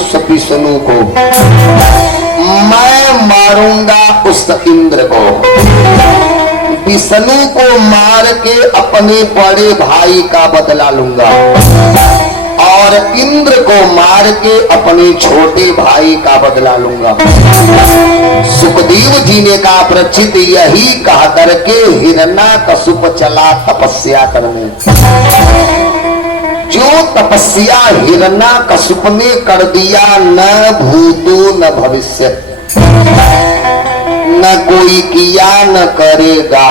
उस विष्णु को, मैं मारूंगा उस इंद्र को। विष्णु को मार के अपने बड़े भाई का बदला लूंगा और इंद्र को मार के अपने छोटे भाई का बदला लूंगा। सुखदेव जी ने कहा परीक्षित यही कहा करके हिरण्यकशिप चला तपस्या करने। जो तपस्या हिरण्यकशिप ने कर दिया, न भूतो न भविष्य, न कोई किया न करेगा।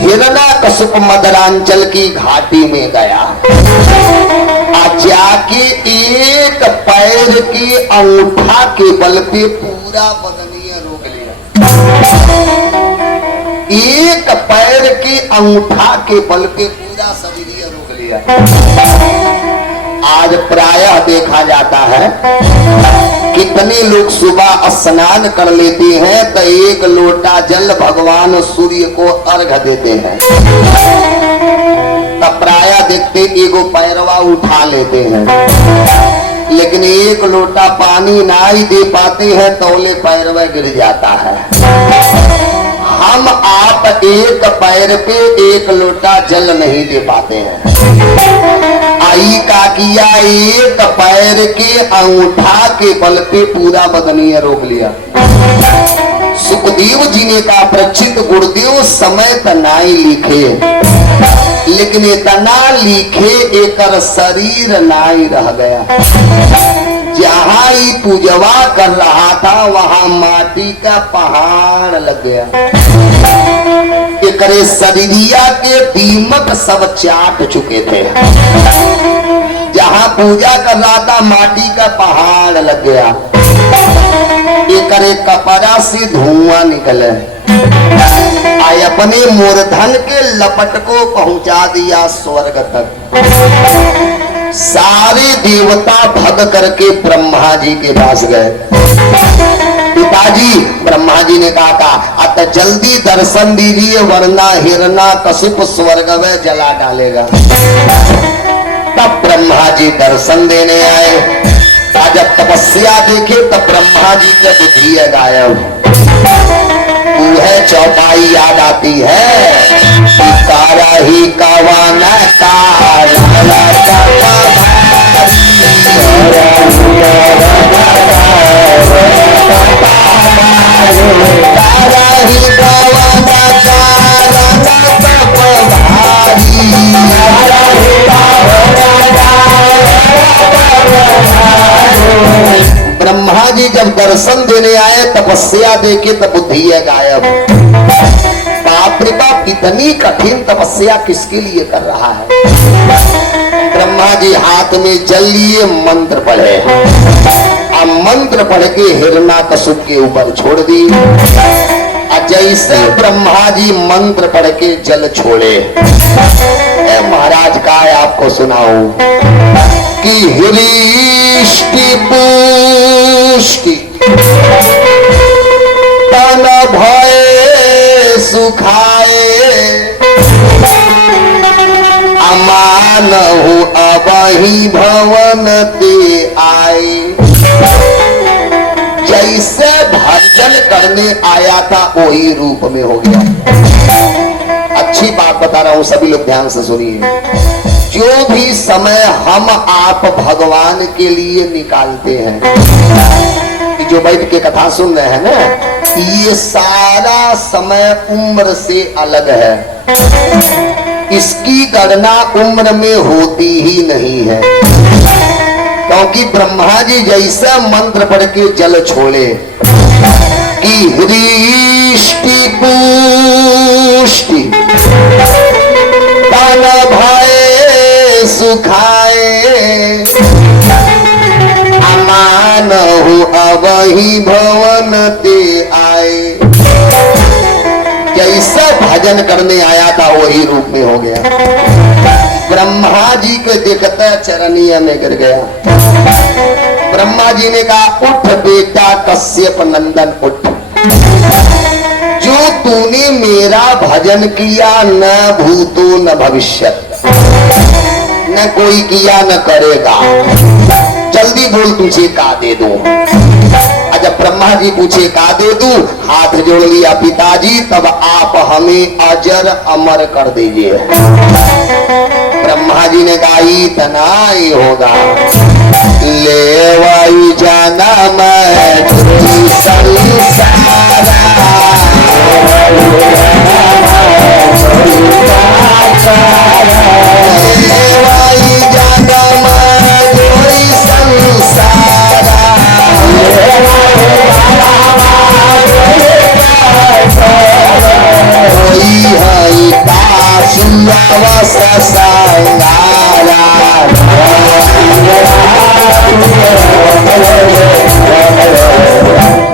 हिरण्यकशिप मदरांचल की घाटी में गया, जाके एक पैर के अंगूठा के बल पे पूरा बदनीय रोक लिया। एक पैर के अंगूठा के बल पे पूरा शरीर रोक लिया। आज प्रायः देखा जाता है कितने लोग सुबह स्नान कर लेते हैं तो एक लोटा जल भगवान सूर्य को अर्घ देते हैं, तब प्रायः देखते एगो पैरवा उठा लेते हैं, लेकिन एक लोटा पानी ना ही दे पाते हैं तौले पैरवा गिर जाता है। हम आप एक पैर पे एक लोटा जल नहीं दे पाते हैं। आई का किया, एक पैर के अंगूठा के बल पे पूरा बदनीय रोक लिया। सुखदेव जी ने कहा परीक्षित गुरुदेव समय तो नाई लिखे, लेकिन इतना लिखे एकर शरीर नाई रह गया। जहाँ ही पूजवा कर रहा था वहां माटी का पहाड़ लग गया। एकरे शरीरिया के दीमक सब चाट चुके थे। जहाँ पूजा कर रहा था माटी का पहाड़ लग गया। एकरे कपड़ा से धुआं निकले, आय अपने मूर्धन के लपट को पहुंचा दिया स्वर्ग तक। सारे देवता भग करके ब्रह्मा जी के पास गए। पिताजी, ब्रह्मा जी ने कहा था अत जल्दी दर्शन दीजिए वरना हिरण्यकशिप स्वर्ग में जला डालेगा। तब ब्रह्मा जी दर्शन देने आए। जब तपस्या देखे तब ब्रह्मा जी के बुद्धि गायब। वह चौपाई याद आती है, तारा ही कावान ब्रह्मा जी जब दर्शन देने आए तपस्या देखे तब बुद्धि गायब। बाप रे बाप, इतनी कठिन तपस्या किसके लिए कर रहा है। ब्रह्मा जी हाथ में जल लिए मंत्र पढ़े, अब मंत्र पढ़ के हिरण्यकशिप के ऊपर छोड़ दी। जैसे ब्रह्मा जी मंत्र पढ़ के जल छोड़े, महाराज का आपको सुनाऊं कि हृष्टि पुष्टि तन भय सुखाए, अमान हूँ अबही भवन ते आए। जैसे भजन करने आया था वही रूप में हो गया। अच्छी बात बता रहा हूं, सभी लोग ध्यान से सुनिए। जो भी समय हम आप भगवान के लिए निकालते हैं, जो बैठ के कथा सुन रहे हैं ना, ये सारा समय उम्र से अलग है। इसकी गणना उम्र में होती ही नहीं है, क्योंकि ब्रह्मा जी जैसा मंत्र पढ़ के जल छोड़े कि हृष्टि पुष्टि तन भय सुखाए, अमान हूँ अबही भवन ते आए। जैसा भजन करने आया था वही रूप में हो गया। ब्रह्मा जी के देखते चरणीय में गिर गया। ब्रह्मा जी ने कहा उठ बेटा कश्यप नंदन उठ, जो तूने मेरा भजन किया न भूतो न भविष्यत, न कोई किया न करेगा। जल्दी बोल तुझे का दे दूं। जब ब्रह्मा जी पूछे का दे दूं, हाथ जोड़ लिया पिताजी, तब आप हमें अजर अमर कर दीजिए। ब्रह्मा जी ने कहा इतना ही होगा, ले वायु जाना मैं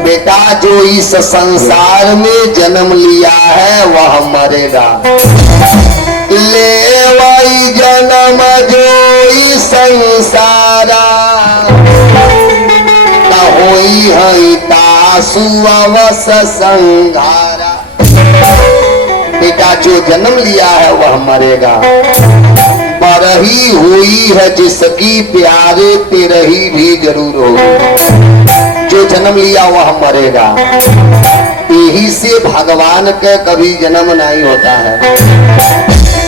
बेटा जो इस संसार में जन्म लिया है वह मरेगा, ले वही जन्म जो इस संसारा न होई हई तासु अवस संघारा। बेटा जो जन्म लिया है वह मरेगा, बरही हुई है जिसकी प्यारे तेरही भी जरूर होगी। जो जन्म लिया वह मरेगा, यही से भगवान के कभी जन्म नहीं होता है।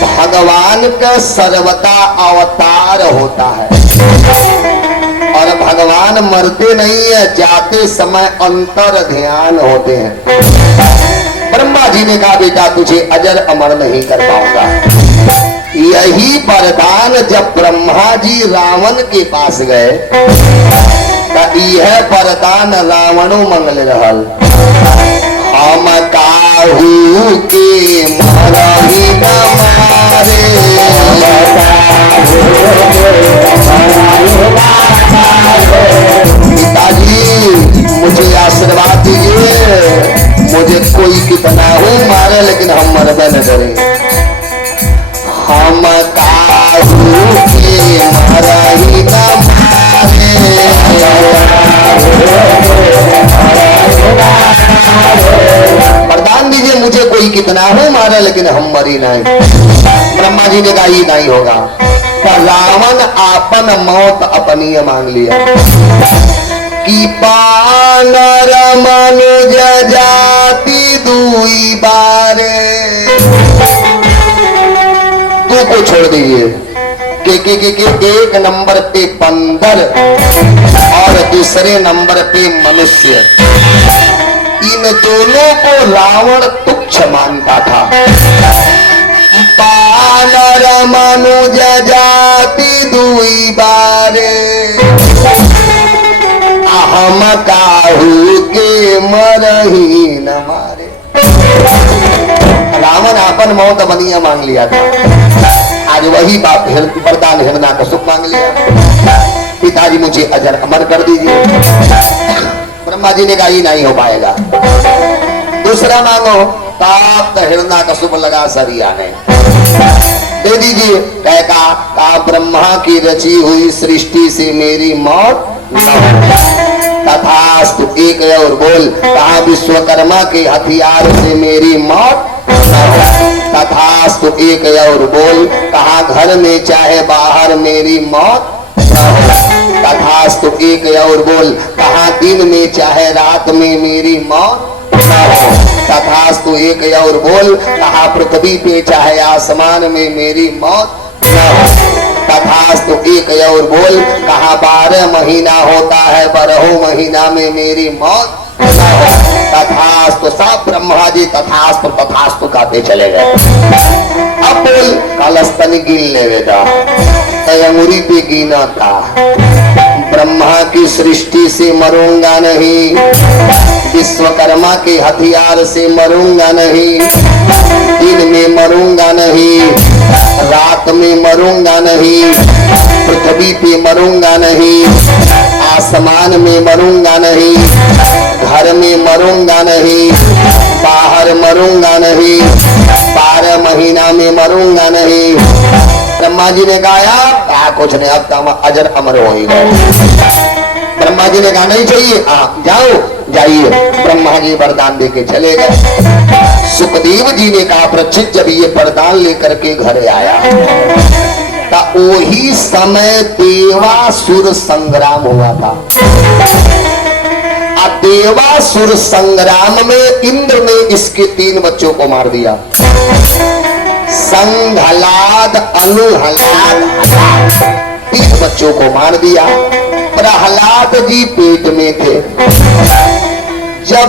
भगवान का सर्वदा अवतार होता है और भगवान मरते नहीं है, जाते समय अंतर ध्यान होते हैं। ब्रह्मा जी ने कहा बेटा तुझे अजर अमर नहीं कर पाऊंगा। यही वरदान जब ब्रह्मा जी रावण के पास गए, यह वरदान रावणों मंगल रहल, हम काहू के मरही न मारे, पिताजी मुझे आशीर्वाद दीजिए, मुझे कोई कितना हो मारे लेकिन हम मरबे न करें। हम काहू के मरही न मारे, वरदान दीजिए मुझे कोई कितना हो मारे लेकिन हम मरी नहीं। ब्रह्मा जी ने कहा ये नहीं होगा। तो रावण आपन मौत अपनी मांग लिया कि पानर मनुज जाति दुई बारे, तू को छोड़ दीजिए के एक नंबर पे बंदर और दूसरे नंबर पे मनुष्य, इन दोनों को रावण तुच्छ मानता था। पानर मनुज जाति दुई बारे, हम काहू के मरही न मारे। रावण आपन मौत बनिया मांग लिया था, आज वही बात वरदान हिरण्याकश्यप मांग लिया, पिताजी मुझे अजर अमर कर दीजिए। ब्रह्मा जी ने कहा ये नहीं हो पाएगा, दूसरा मांगो। ताप हिरण्याकश्यप लगा सरिया ने दे दीजिए। कहा ब्रह्मा की रची हुई सृष्टि से मेरी मौत न हो, तथास्तु। एक और बोल। कहा विश्वकर्मा के हथियार से मेरी मौत न हो, तथास्तु। एक और बोल। कहा घर में चाहे बाहर मेरी मौत न हो, तथास्तु। एक और बोल। कहा दिन में चाहे रात में मेरी मौत न हो, तथास्तु। एक और बोल। कहा पृथ्वी पे चाहे आसमान में मेरी मौत न हो, तथास्तु। एक और बोल। कहा 12 महीना होता है, 12 महीना में मेरी मौत न हो, तथास्तु। सब ब्रह्मा जी तथास्तु तथास्तु कहते चले गए। अब बोल। कलस्तन गिन लेगा, अंगुरी पे गिना था। ब्रह्मा की सृष्टि से मरूंगा नहीं, विश्वकर्मा के हथियार से मरूंगा नहीं, दिन में मरूंगा नहीं, रात में मरूंगा नहीं, पृथ्वी पे मरूंगा नहीं, आसमान में मरूंगा नहीं, घर में मरूंगा नहीं, बाहर मरूंगा नहीं, 12 महीना में मरूंगा नहीं। ब्रह्मा जी ने कहा कुछ नहीं, अब तो अजर अमर हो ही गए। ब्रह्मा जी ने कहा नहीं चाहिए, जाओ जाइए। ब्रह्मा जी वरदान देके चले गए। सुखदेव जी ने कहा परीक्षित जब ये वरदान लेकर के घर आया का वही समय देवासुर संग्राम हुआ था। देवासुर संग्राम में इंद्र ने इसके 3 बच्चों को मार दिया, संघलाद, अनुहलाद, 3 बच्चों को मार दिया। प्रहलाद जी पेट में थे। जब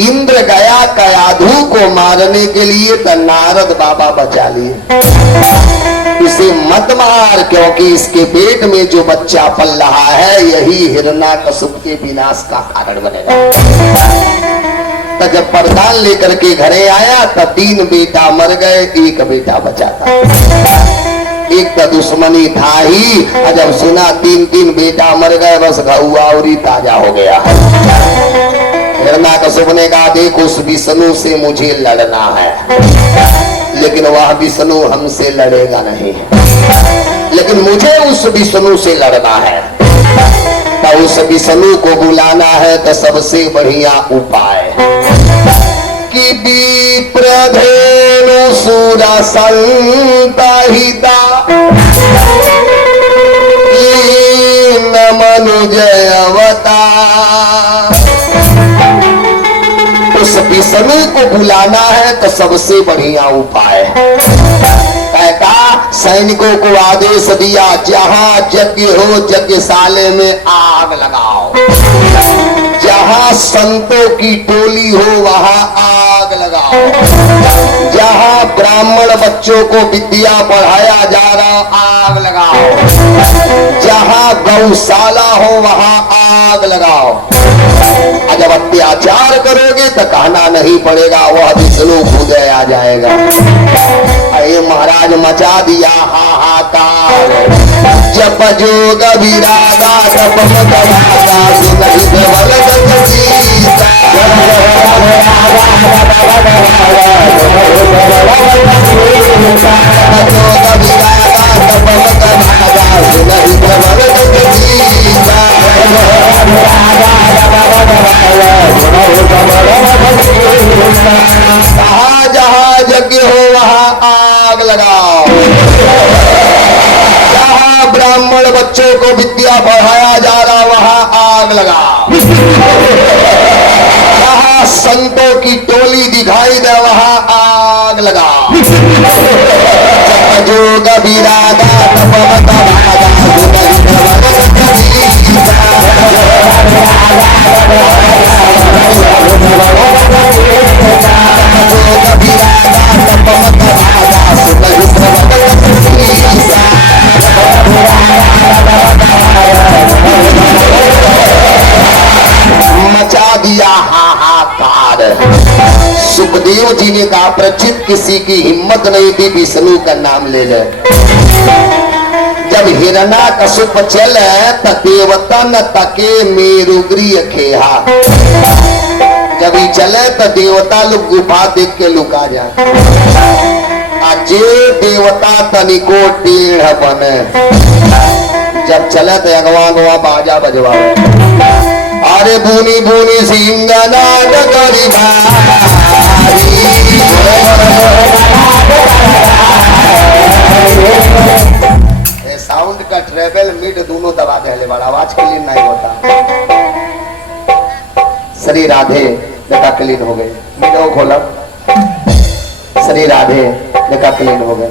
इंद्र गया कयाधु को मारने के लिए तो नारद बाबा बचा लिए, इसे मत मार क्योंकि इसके पेट में जो बच्चा पल रहा है यही हिरण्यकशिपु के विनाश का कारण बनेगा। तो जब वरदान लेकर के घरे आया तो 3 बेटा मर गए, 1 बेटा बचा था। एक तो दुश्मनी था ही, और जब सुना 3 बेटा मर गए बस घुआ और ही ताजा हो गया। हिरण्यकशिपु ने कहा देख उस विष्णु से मुझे लड़ना है, लेकिन वह विष्णु हमसे लड़ेगा नहीं, लेकिन मुझे उस विष्णु से लड़ना है। तो उस विष्णु को बुलाना है तो सबसे बढ़िया उपाय कि विप्रधेनु सुरा संतहिता मनुजय अवतार। उस विष्णु को बुलाना है तो सबसे बढ़िया उपाय कहता सैनिकों को आदेश दिया जहां यज्ञ हो यज्ञशाले में आग लगाओ, जहां संतों की टोली हो वहां आग लगाओ, जहां ब्राह्मण बच्चों को विद्या पढ़ाया जा रहा आग लगाओ, जहां गौशाला हो वहां आग लगाओ। जब अत्याचार करोगे तो कहना नहीं पड़ेगा, वह विष्णु खुद आ जाएगा। अरे महाराज मचा दिया हाहाकार, जप जोग विरागा जप मगवागा सुनहि देवल गीता। जहां यज्ञ हो वहां आग लगाओ, जहां ब्राह्मण बच्चों को विद्या पढ़ाया जा रहा वहां आग लगाओ, जहां संतों की टोली दिखाई दे वहां आग लगाओ। जोग विरागा मचा दिया हाहाकार। सुखदेव जी ने कहा प्रचित किसी की हिम्मत नहीं थी विष्णु का नाम ले ले। जब हिरण्यकशिपु चले तो देवता न तके मेरुगृह खेहा, जब ही चले तो देवता लोग गुफा देख के लुका जाए। जे देवता तनिको टेढ़ बने, जब चले तो अगवा बाजा बजवाओ। अरे बुनी बुनी सिंगनाद करी साउंड का ट्रेवल मिड दोनों दबा दे बड़ा आवाज क्लीन नहीं होता। श्री राधे देखा क्लीन हो गए, मिडो खोला श्री राधे देखा क्लीन हो गए।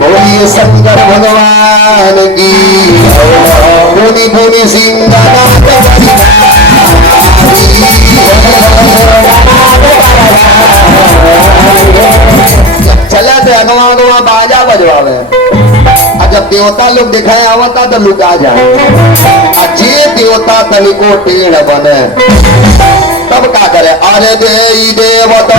बोलिए शंकर भगवान की बुनी बुनी सिंगनाद चला थे अगवा बाजा बजवावे। जब देवता लोग दिखाए आवता तो लुका जाए। जे देवता तनिको टेढ़ बने तब क्या करे, अरे दे देवता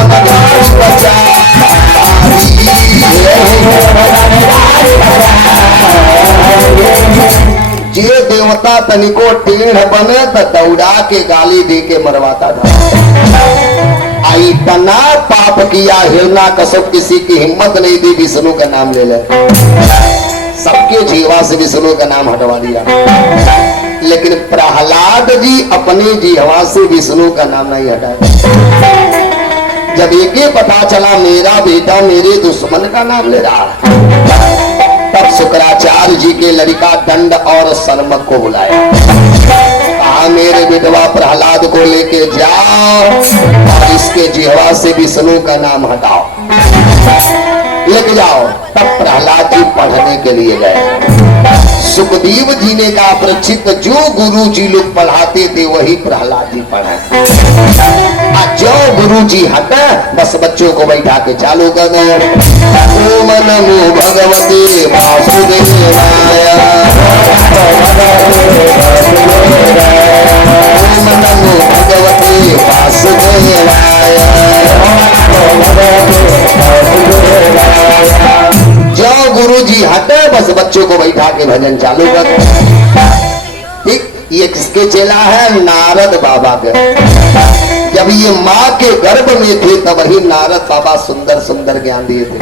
जे देवता तनिको टेढ़ बने तो दौड़ा के गाली दे के मरवाता था। इतना पाप किया हिरण्यकशिपु, किसी की हिम्मत नहीं थी विष्णु का नाम ले ले। सबके जीवा से विष्णु का नाम हटवा दिया, लेकिन प्रहलाद जी अपनी जीवा से विष्णु का नाम नहीं हटाए। जब एक ही पता चला मेरा बेटा मेरे दुश्मन का नाम ले रहा है, तब शुक्राचार्य जी के लड़का दंड और शर्मक को बुलाया। कहा मेरे विधवा प्रहलाद को लेके जाओ और इसके जिह्वा से विष्णु का नाम हटाओ, लेके जाओ। तब प्रहलाद जी पढ़ने के लिए गए। सुखदेव जी ने कहा प्रचित जो गुरु जी लोग पढ़ाते थे वही प्रहलाद जी पढ़ाए। जो गुरु जी हटा बस बच्चों को बैठा के चालू कर दे। ओम नमो भगवते वासुदेवाय, ओम नमो भगवते वासुदेवाय। जो गुरु जी हटे बस बच्चों को बैठा के भजन चालू कर। ठीक, ये किसके चेला है? नारद बाबा के। जब ये माँ के गर्भ में थे तब ही नारद बाबा सुंदर सुंदर ज्ञान दिए थे।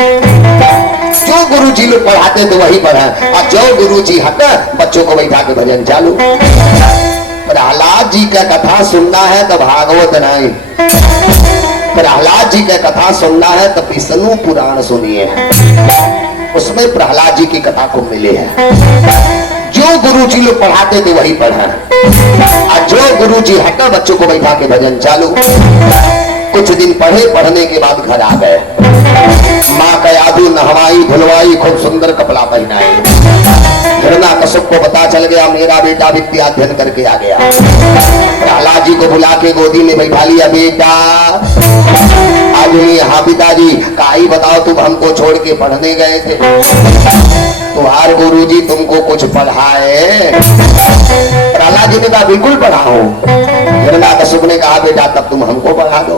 जो गुरु जी लोग पढ़ाते थे वही पढ़ा, और जो गुरु जी हटा बच्चों को बैठा के भजन चालू। प्रहलाद जी का कथा सुनना है तो भागवत नहीं, प्रहलाद जी का कथा सुनना है तो विष्णु पुराण सुनिए, उसमें प्रहलाद जी की कथा को मिले हैं। जो गुरु जी लोग पढ़ाते थे वही पढ़ा, और जो गुरु जी हटा बच्चों को बैठा के भजन चालू। कुछ दिन पढ़े, पढ़ने के बाद घर आ गए। माँ का यादू नहवाई धुलवाई, खूब सुंदर कपड़ा पहनाए। हिरण्यकश्यप को पता चल गया मेरा बेटा विद्या अध्ययन करके आ गया। प्रहलाद जी को बुला के गोदी में बैठा लिया। बेटा आज हाँ पिताजी, काई बताओ तुम हमको छोड़ के पढ़ने गए थे, तुम्हार गुरु जी तुमको कुछ पढ़ाए? प्रहलाद जी ने कहा बिल्कुल पढ़ाओ। हिरण्यकश्यप ने कहा बेटा तब तुम हमको पढ़ा दो,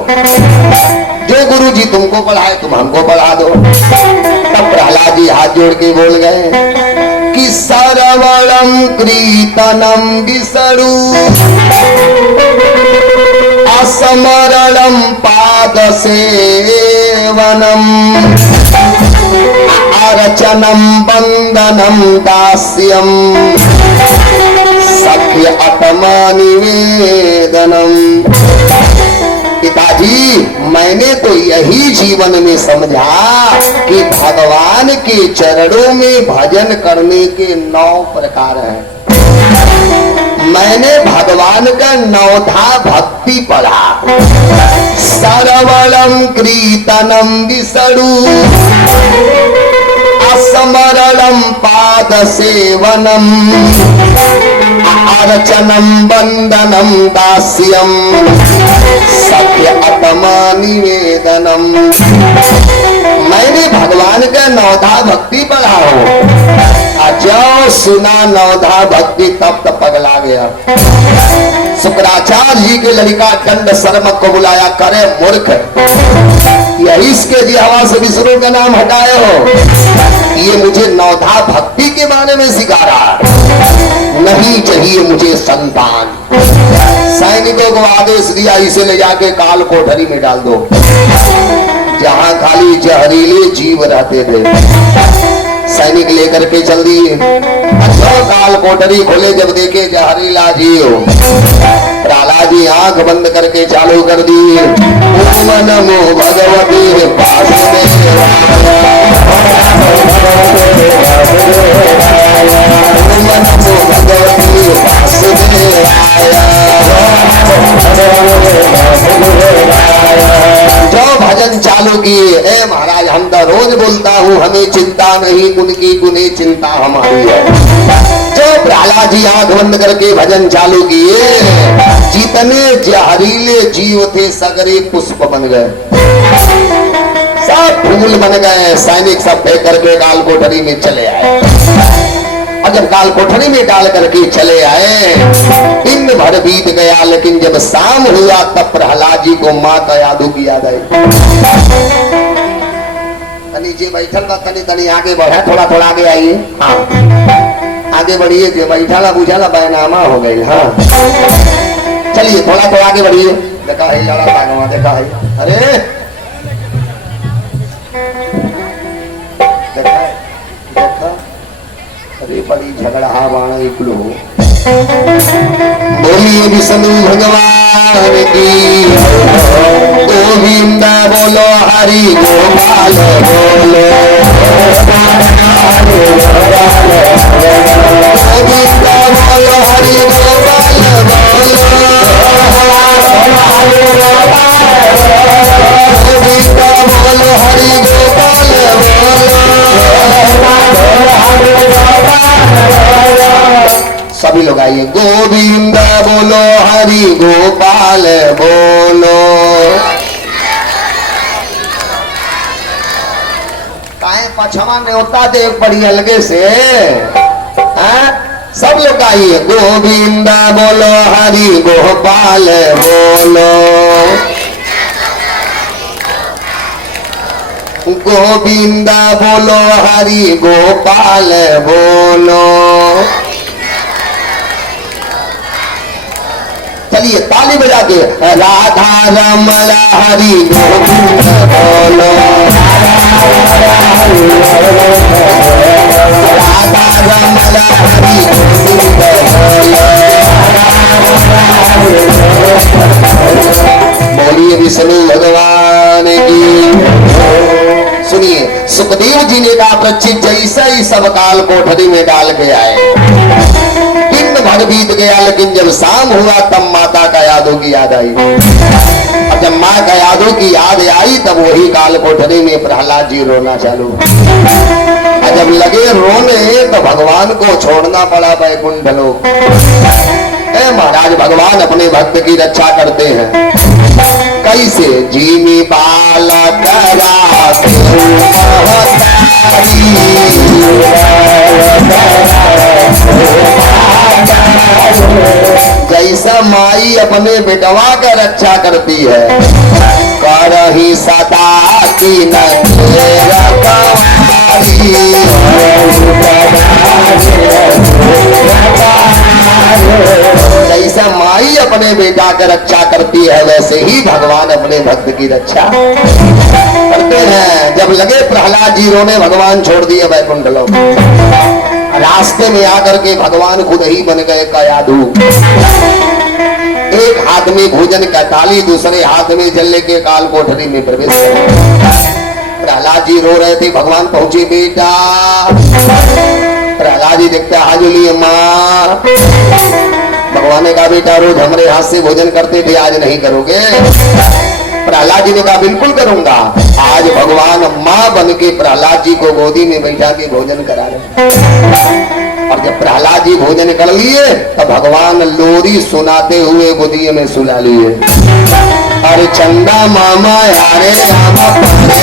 जो गुरु जी तुमको पढ़ाए तुम हमको पढ़ा दो। तब प्रहलाद जी हाथ जोड़ के बोल गए कि सरवणम कीर्तनम विष्णु असमरणम पाद सेवनम अर्चनम बंदनम दास्यम सख्य आत्मा निवेदनम। पिताजी मैंने तो यही जीवन में समझा कि भगवान के चरणों में भजन करने के 9 प्रकार हैं। मैंने भगवान का 9धा भक्ति पढ़ा। सरवणम कीर्तनम विष्णु असमरणम पाद सेवनम अर्चनम बंदनम दास्यम सत्य आत्मा निवेदनम। मैंने भगवान का 9धा भक्ति पढ़ा हो, जो सुना 9धा भक्ति तब तक पगला गया। शुक्राचार्य जी के लड़का दंड शर्मक को बुलाया। करे मूर्ख, यही इसके जिह्वा से विष्णु का नाम हटाए हो? ये मुझे 9धा भक्ति के बारे में सिखा रहा। नहीं चाहिए मुझे संतान। सैनिकों को आदेश दिया इसे ले जाके काल कोठरी में डाल दो, जहां खाली जहरीले जीव रहते थे। सैनिक लेकर के चल दिए। काल कोठरी खोले, जब देखे जहरीला जीव। प्रहलाद जी आंख बंद करके चालू कर दिए। ओम नमो भगवते वासुदेवाय, ओम नमो भगवते वासुदेवाय। जो भजन चालू किए, ए महाराज हम तो रोज बोलता हूँ हमें चिंता नहीं, उनकी गुने चिंता हमारी है। जो प्रहलाद जी आंख बंद करके भजन चालू किए, जितने जहरीले जीव थे सगरे पुष्प बन गए, सब फूल बन गए। सैनिक सब फेंक करके काल कोठरी में चले आए। और जब काल कोठरी में डाल करके चले आए, दिन भर बीत गया, लेकिन जब शाम हुआ तब प्रहलाद जी को माँ का यादू किया गया। नीचे बैठल बा, तनी तनी आगे बढ़ा, थोड़ा थोड़ा आगे आइए। हाँ आगे बढ़िए, जो बैठा बुझा बैनामा हो गई। हाँ चलिए थोड़ा थोड़ा आगे बढ़िए। देखा है लड़ा बैनामा, देखा है? अरे देखा देखा, अरे बड़ी झगड़ा बाण। बोलिए विष्णु भगवान भगवान की। गोविंद बोलो हरि गोपाल बोलो, गोविंद बोलो हरि गोपाल बोलो, गोविंद बोलो हरि गोपाल बोलो। सभी लोग आइए, गोविंद बोलो हरि गोपाल बोलो। काहे पछवा न्योता दे पड़ी अलगे से, सब लोग आइए, गोविंद बोलो हरि गोपाल बोलो, गोविंद बोलो हरि गोपाल बोलो। चलिए ताली बजा के, राधा रमण हरि गोविंद बोलो, राधा रमण हरि गोविंद बोलो। बोलिए विष्णु भगवान की। सुनिए, सुखदेव जी ने कहा परीक्षित जैसा ही सब काल कोठरी में डाल के आए, दिन भर बीत गया, लेकिन जब शाम हुआ तब माता का यादों की याद आई। और जब माँ का यादों की याद आई तब वही काल कोठरी में प्रहलाद जी रोना चालू। और जब लगे रोने तो भगवान को छोड़ना पड़ा वैकुंठ लोक। महाराज भगवान अपने भक्त की रक्षा करते हैं। कैसे? जीमी बालक जैसा माई अपने बेटवा का रक्षा करती है, करही सदा की न जैसा माई अपने बेटा का रक्षा करती है, वैसे ही भगवान अपने भक्त की रक्षा करते हैं। जब लगे प्रहलाद जी रोने, भगवान छोड़ दिए वैकुंठ लोक। रास्ते में आकर के भगवान खुद ही बन गए कयाधु। एक हाथ में भोजन का थाली, दूसरे हाथ में जल के काल कोठरी में प्रवेश कर। प्रहलाद जी रो रहे थे, भगवान पहुंचे। बेटा, प्रहलाद जी देखते हाथ जोड़िए माँ। भगवान ने कहा बेटा रोज हमारे हाथ से भोजन करते थे, आज नहीं करोगे? प्रहलाद जी ने कहा बिल्कुल करूंगा। आज भगवान माँ बन के प्रहलाद जी को गोदी में बैठा के भोजन करा रहे। और जब प्रहलाद जी भोजन कर लिए तब भगवान लोरी सुनाते हुए गोदी में सुला लिए। अरे चंदा मामा यारे रामा पारे